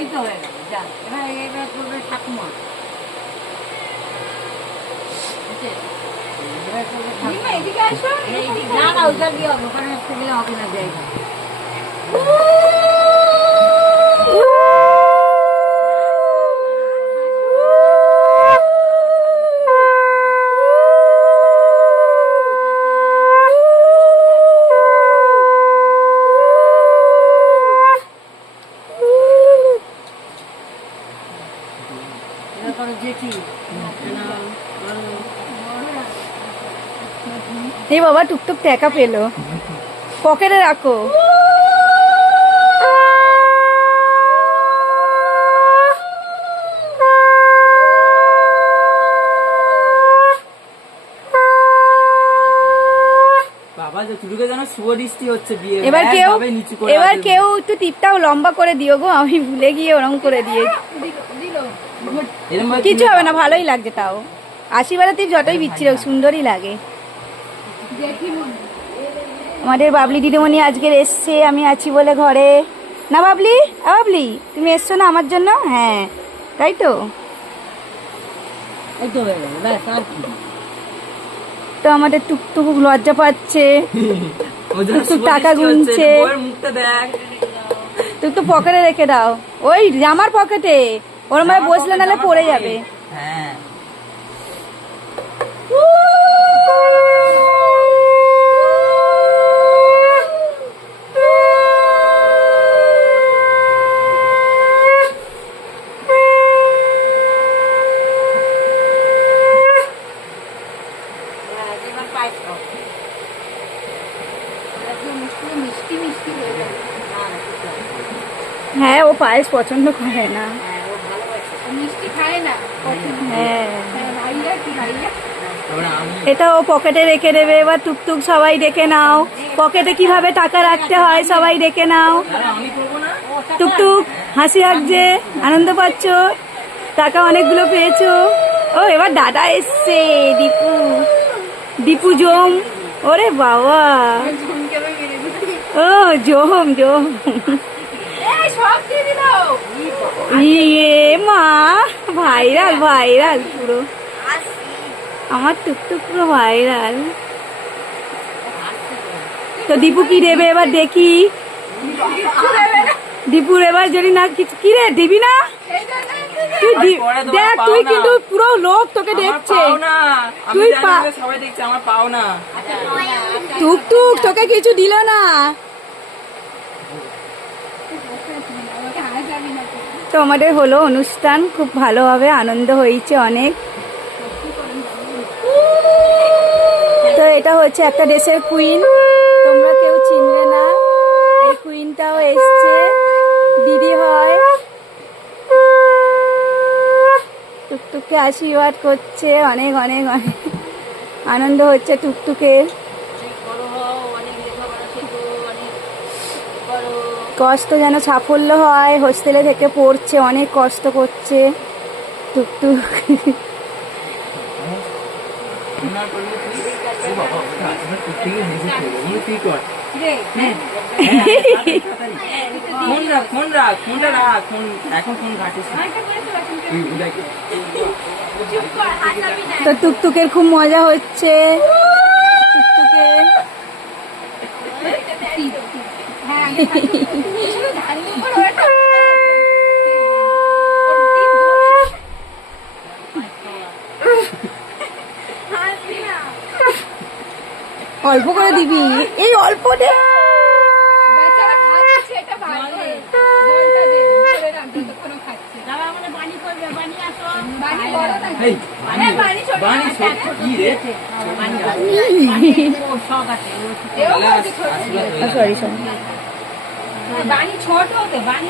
এই তো হয়ে গেল, যা এবার করবে ঠাকুমা। না না ওটা দিয়ে হবে, ওখানে আসতে গেলে হবে না জায়গা। এই বাবা টুকটুক টাকা পেলো, পকেটে রাখো। এবার কেউ একটু টিপটাও লম্বা করে দিও গো, আমি ভুলে গিয়ে ওরম করে দিয়ে। কিছু হবে না, ভালোই লাগছে তাও। আশীর্বাদ টিপ যতই বিচ্ছির সুন্দরই লাগে। আমাদের বাবলি দিদিমণি আজকের এসছে, আমি আছি বলে ঘরে। না বাবলি, বাবলি তুমি এসছো না আমার জন্য? হ্যাঁ তাই তো। তো আমাদের টুকটুক লজ্জা পাচ্ছে, টুকটুক টাকা গুনছে। টুকটুক পকেটে রেখে দাও, ওই জামার পকেটে। ওর মায় বসলে নালে পড়ে যাবে। হ্যাঁ ও পায়েস পছন্দ করে না, মিষ্টি খায় না। হ্যাঁ এটা ও পকেটে রেখে দেবে। এবার টুকটুক সবাই দেখে নাও, পকেটে কিভাবে টাকা রাখতে হয় সবাই দেখে নাও। টুকটুক হাসি আসছে, আনন্দ পাচ্ছ, টাকা অনেকগুলো পেয়েছো। ও এবার দাদা এসছে, দীপু, দীপু জম। ওরে বাবা, ও জম জম। ইয়ে মা, ভাইরাল ভাইরাল পুরো, আমার টুকটুক পুরো ভাইরাল। তো দীপু কি দেবে এবার দেখি। দীপুর এবার যদি না কিছু, কি রে দিবি না তুই? দেখ তুই কিন্তু পুরো লোক তোকে দেখছে, তুই টুকটুক তোকে কিছু দিল না। তো আমাদের হলো অনুষ্ঠান, খুব ভালোভাবে আনন্দ হয়েছে অনেক। তো এটা হচ্ছে একটা দেশের কুইন, তোমরা কেউ চিনবে না। এই কুইনটাও এসছে, দিদি হয়, টুকটুককে আশীর্বাদ করছে। অনেক অনেক অনেক আনন্দ হচ্ছে টুকটুকের। কষ্ট যেন সাফল্য হয়, হোস্টেলে থেকে পড়ছে, অনেক কষ্ট করছে টুকটুক। তো টুকটুকের খুব মজা হচ্ছে। টুকটুকের অল্প করে দিবি, এই অল্প দে। সরি সরি, বানি ছোট হতে বানি।